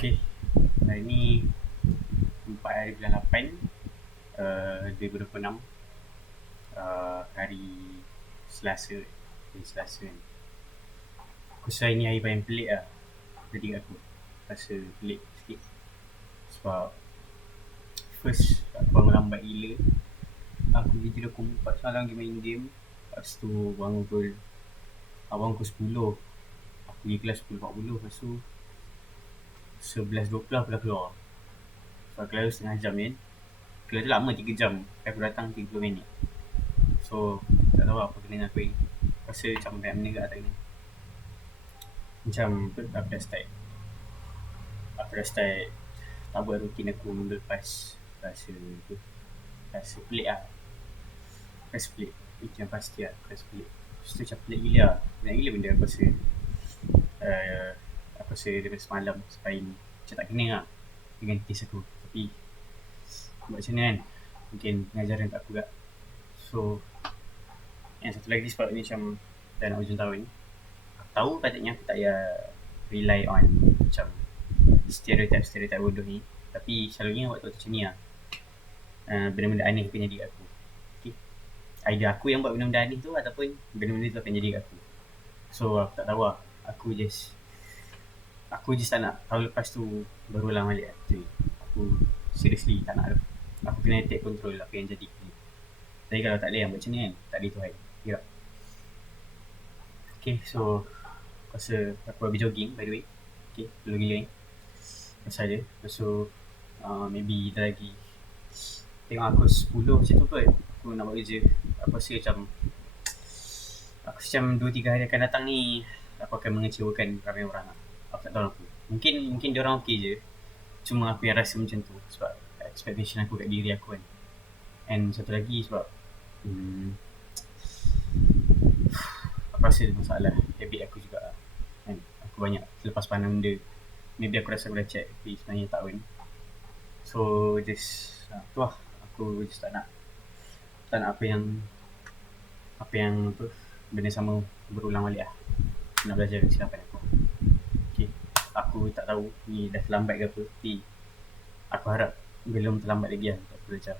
Okey, hari ni 4 hari bulan 8 2026, hari Selasa. Hari Selasa ni aku rasa hari ni hari paling pelik lah jadi aku rasa pelik sikit sebab first aku bangun lambat gila. Aku tidur pukul 4 semalam pergi main game. Lepas tu bangun pukul 10. Aku pergi kelas 10.40. Lepas tu 11.20 aku dah keluar. So kelas tu setengah jam kan. Kelas tu lama 3 jam. Aku datang 30 minit. So tak tahu apa kena dengan aku ni. Rasa macam banyak benda kat tak kena. Macam aku dah start tak buat rutin aku minggu lepas. Rasa pelik lah. Rasa pelik. Itu yang pasti lah. Rasa pelik. Lepas tu macam pelik gila lah. Banyak gila benda aku rasa. Aku rasa daripada semalam sampai ni macam tak kena lah dengan kes aku. Tapi buat macam ni kan, mungkin pengajaran kat aku kat. So yang satu lagi sebab ni macam dah nak hujung tahun. Aku tahu patutnya aku tak payah rely on macam stereotype bodoh ni. Tapi selalunya waktu macam ni lah, benda-benda aneh akan jadi kat aku. Okay? Either aku yang buat benda-benda aneh tu ataupun benda-benda tu akan jadi kat aku. So aku tak tahu lah. Aku just tak nak tahun lepas tu berulang balik lah. Aku seriously tak nak lah. Aku kena take control apa yang jadi. Tapi kalau tak ada yang buat macam ni kan, tak ada Tuhan. Ya. Okay, so aku rasa aku habis jogging by the way. Okay, dulu gila ni pasal dia. Lepas tu maybe kita lagi tengok aku 10 macam tu kot aku nak buat kerja. Aku rasa macam 2-3 hari akan datang ni aku akan mengecewakan ramai orang lah. Aku tak tahu apa. Mungkin diorang okey je. Cuma aku yang rasa macam tu sebab expectation aku kat diri aku kan. And satu lagi sebab aku rasa ada masalah habit aku juga kan. Aku banyak selepas pandang benda. Maybe aku rasa aku dah check tapi sebenarnya tak pun. So just tu lah. Aku just tak nak apa yang benda sama berulang balik lah. Nak belajar kesilapan aku. Okay. Aku tak tahu ni dah terlambat ke apa. Tapi aku harap belum terlambat lagi lah untuk aku belajar.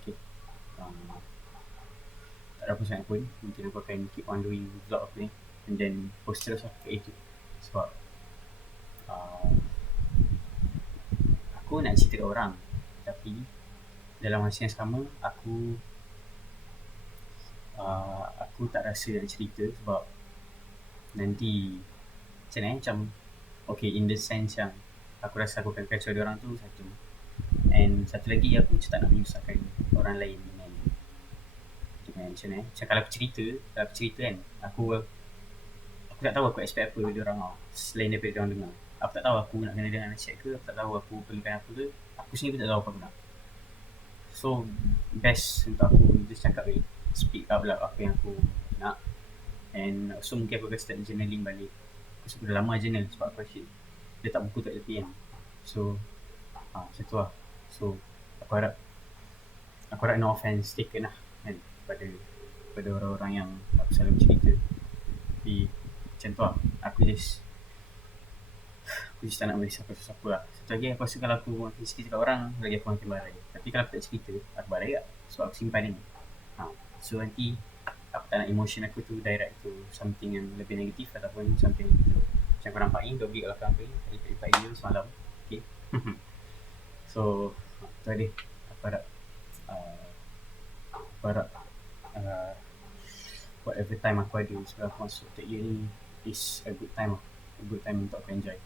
Okay. Tak ada apa sangat pun. Mungkin aku akan keep on doing vlog aku ni. And then post terus lah kat YouTube. Sebab aku nak cerita kat orang. Tapi dalam masa yang sama aku tak rasa nak cerita sebab nanti macam okay, in the sense yang aku rasa aku akan kacau diorang tu satu. And satu lagi aku macam tak nak menyusahkan orang lain dengan macam ni. Macam kalau aku cerita kan, aku tak tahu aku expect apa diorang lah. Selain daripada diorang dengar, aku tak tahu aku nak kena dengar nasihat ke, aku tak tahu aku perlukan apa ke. Aku sendiri pun tak tahu apa aku nak. So best untuk aku just cakap speak out lah apa yang aku nak. And so mungkin aku akan start journaling balik. Aku dah lama journal sebab aku asyik letak buku tak tepi kan. So macam tu lah. So aku harap no offense taken lah kan, kepada orang-orang yang aku selalu cerita. Tapi macam tu lah. Aku just tak nak beri siapa-siapa lah. Satu lagi aku rasa kalau aku makin cerita kat orang, lagi aku makin barai. Tapi kalau aku tak cerita, aku barai tak sebab aku simpan ni. So nanti aku tak nak emotion aku tu direct to something yang lebih negatif ataupun something negatif. Macam kau nampak ni, Dobby kat belakang aku ni lipat dia semalam. Okay. So tu tadi aku harap whatever time aku ada sebelum aku masuk third year ni is a good time untuk aku enjoy.